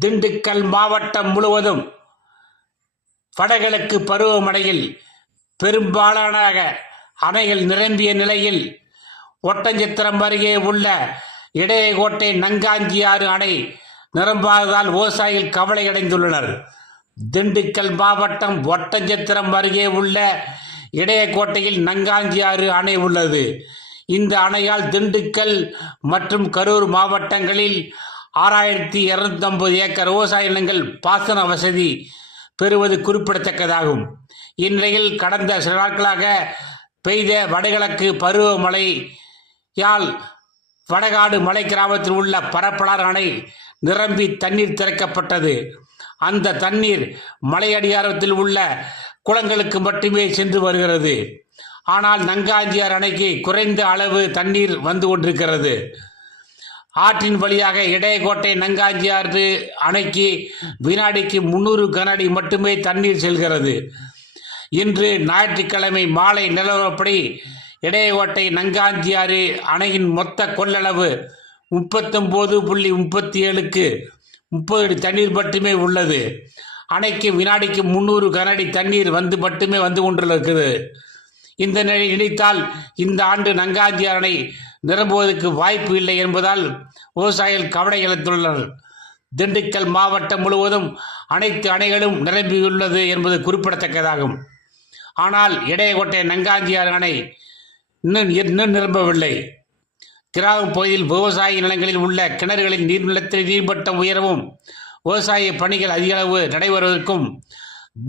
திண்டுக்கல் மாவட்டம் முழுவதும் வடகிழக்கு பருவமழையில் பெரும்பாலான அணைகள் நிரம்பிய நிலையில் ஒட்டஞ்சத்திரம் அருகே உள்ள இடையகோட்டை நங்காஞ்சியாறு அணை நிரம்பாததால் விவசாயிகள் கவலையடைந்துள்ளனர். திண்டுக்கல் மாவட்டம் ஒட்டஞ்சத்திரம் அருகே உள்ள இடையக்கோட்டையில் நங்காஞ்சியாறு அணை உள்ளது. இந்த அணையால் திண்டுக்கல் மற்றும் கரூர் மாவட்டங்களில் ஆறாயிரத்தி இருநூத்தம்பது ஏக்கர் விவசாய நிலங்கள் பாசன வசதி பெறுவது குறிப்பிடத்தக்கதாகும். இந்நிலையில் கடந்த சில நாட்களாக பெய்த வடகிழக்கு பருவமழையால் வடகாடு மலை கிராமத்தில் உள்ள பரப்பலார் அணை நிரம்பி தண்ணீர் திறக்கப்பட்டது. அந்த தண்ணீர் மலையடியாரத்தில் உள்ள குளங்களுக்கு மட்டுமே சென்று வருகிறது. ஆனால் நங்காஞ்சியார் அணைக்கு குறைந்த அளவு தண்ணீர் வந்து கொண்டிருக்கிறது. ஆற்றின் வழியாக இடையகோட்டை நங்காஞ்சியாறு அணைக்கு வினாடிக்கு முன்னூறு கனஅடி மட்டுமே தண்ணீர் செல்கிறது. இன்று ஞாயிற்றுக்கிழமை மாலை நிலவரப்படி இடையகோட்டை நங்காஞ்சியாறு அணையின் மொத்த கொள்ளளவு முப்பத்தொம்போது புள்ளி முப்பத்தி ஏழுக்கு முப்பது அடி தண்ணீர் மட்டுமே உள்ளது. அணைக்கு வினாடிக்கு முந்நூறு கனஅடி தண்ணீர் வந்து மட்டுமே வந்து கொண்டிருக்கிறது. இந்த நிலை நினைத்தால் இந்த ஆண்டு நங்காஞ்சி அணை நிரம்புவதற்கு வாய்ப்பு இல்லை என்பதால் விவசாயிகள் கவலை எழுத்துள்ளனர் திண்டுக்கல் மாவட்டம் முழுவதும் அனைத்து அணைகளும் நிரம்பியுள்ளது என்பது குறிப்பிடத்தக்கதாகும். ஆனால் இடையகோட்டை நங்காஞ்சியார் அணை இன்னும் இன்னும் நிரம்பவில்லை. கிராம பகுதியில் விவசாய நிலங்களில் உள்ள கிணறுகளின் நீர்நிலத்தில் நீர்மட்டம் உயரவும் விவசாய பணிகள் அதிக அளவு நடைபெறுவதற்கும்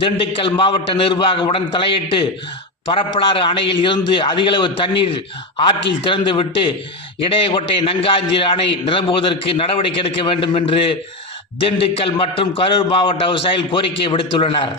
திண்டுக்கல் மாவட்ட நிர்வாகம் உடன் தலையிட்டு பரப்பலாறு அணையில் இருந்து அதிகளவு தண்ணீர் ஆற்றில் திறந்துவிட்டு இடையகோட்டை நங்காஞ்சி அணை நிரம்புவதற்கு நடவடிக்கை எடுக்க வேண்டும் என்று திண்டுக்கல் மற்றும் கரூர் மாவட்ட விவசாயிகள் கோரிக்கை விடுத்துள்ளனர்.